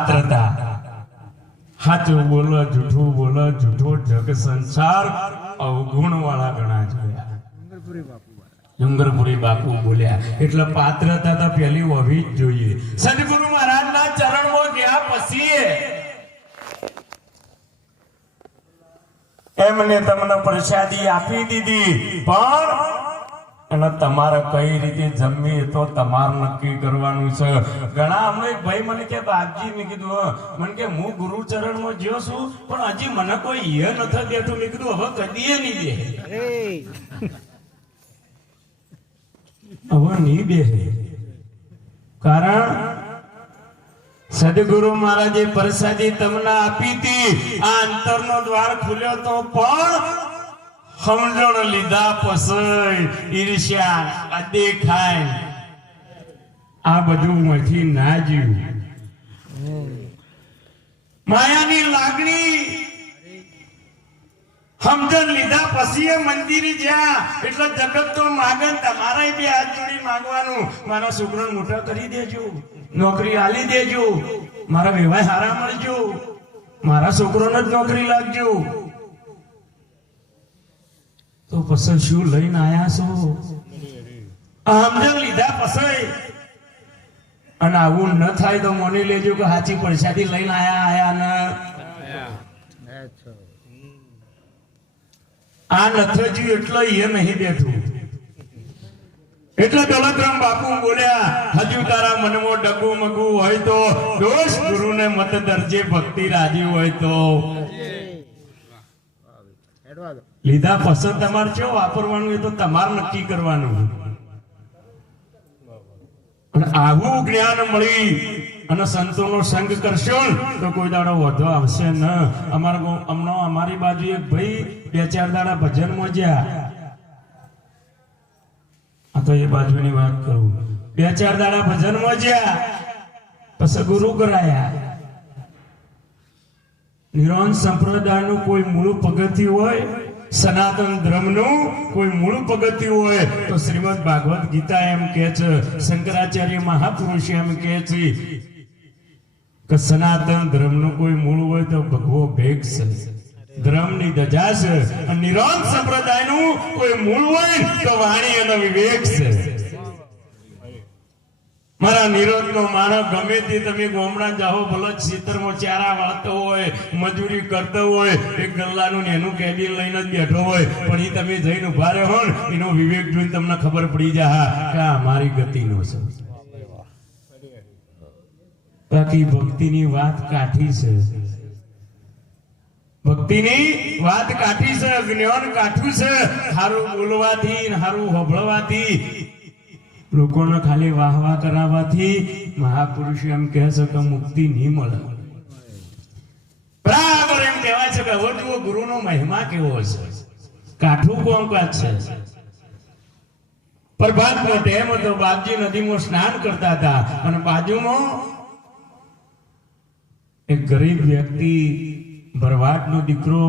પાત્રતા સાચું બોલો જૂઠું બોલો જૂઠો જગ સંસાર અવગુણ વાળા ઘણા જોયા ડુંગરપુરી બાપુ બોલ્યા. એટલે પાત્રતા તો પેલી હોવી જ જોઈએ. સદગુરુ મહારાજના ચરણમાં ગયા પછી એમને તમને પ્રસાદી આપી દીધી. પણ અને તમારે કઈ રીતે જમવી તો તમારે નક્કી કરવાનું છે. ઘણા અમે ભાઈ મને કે, બાપજી, મેં કીધું મને કે, હું ગુરુ ચરણમાં જ્યો છું, પણ હજી મને કોઈ એ નથી દેતું. મેં કીધું, હવે કદીએ નહીં દે. હવે નહીં દે. કારણ સદગુરુ મહારાજે પ્રસાદી તમને આપી હતી. આ અંતરનો દ્વાર ખુલ્યો તો પણ સમજણ લીધા પછી ઈર્ષ્યા દેખાય. આ બધું માંથી ના જીવ્યું માયાની લાગણી સમજણ લીધા પછી એ મંદિરે જ્યાં, એટલે જગત તો માગન તમારે બે હાથ જોડી માંગવાનું. મારા છોકરો મોટો કરી દેજો, નોકરી આલી દેજો, મારા વ્યવહાર સારા મળજો, મારા છોકરોને જ નોકરી લાગજો. તો પછી શું લઈને આયા છો? આમજન લીધા પછી. અને આવું ન થાય તો મને લેજો કે સાચી પૈસાથી લઈને આયા આયા ને. આ નથજી એટલો એ નહીં બેઠું. એટલે દોલતરામ બાપુ બોલ્યા, હજુ તારા મનમાં ડગુ મગુ હોય તો દોષ ગુરુને મત દરજે ભક્તિ રાજી હોય તો. લીધા પસંદ તમારે શું વાપરવાનું? એ તો તમારે નક્કી કરવાનું. અને આવું જ્ઞાન મળી અને સંતોનો સંગ કરશો તો કોઈ દાડો વધો આવશે ન. અમારા અમનો અમારી બાજુ એક ભાઈ બે ચાર દાડા ભજન મોજ્યા. આ તો એ બાજુની વાત કરું. બે ચાર દાડા ભજન મોજ્યા. પછી ગુરુ કરાયા. નિરોન સંપ્રદાયનું કોઈ મૂળ પગથિયું હોય, સનાતન ધર્મનું કોઈ મૂળ પગથિયું હોય, તો શ્રીમદ ભાગવત ગીતા એમ કે છે, શંકરાચાર્ય મહાપુરુષ એમ કે છે કે સનાતન ધર્મનું કોઈ મૂળ હોય તો ભગવો ભેગ છે. ધર્મની ધજા છે નિરોન સંપ્રદાયનું કોઈ મૂળ હોય તો વાણી અને વિવેક છે. મારા નિરોધ માણસ ગમે તે તમે ગોમડા જાઓ, ભલે ખેતરમાં ચારા વાળતો હોય, મજૂરી કરતો હોય, એક ગલ્લાનું એનું કેબિન લઈને જ બેઠો હોય, પણ એ તમે જઈને ઊભા રહ્યો ને, એનો વિવેક જોઈને તમને ખબર પડી જાય કે આ મારી ગતિનો છે. બાકી ભક્તિની વાત કાઠી છે. ભક્તિની વાત કાઠી છે, જ્ઞાન કાઠું છે સારું બોલવાથી સારું હોભળવાથી લોકોને ખાલી વાહ કરાવવાથી મહાપુરુષ એમ કહે છે કે મુક્તિ નહીં મળે. બરાબર એમ કહેવાય છે કે હવે ગુરુનો મહિમા કેવો છે? કાઠું કોમકાજ છે? પ્રભાતનો ટેમ હતો, બાપજી નદીમાં સ્નાન કરતા હતા અને બાજુમાં એક ગરીબ વ્યક્તિ ભરવાટનો દીકરો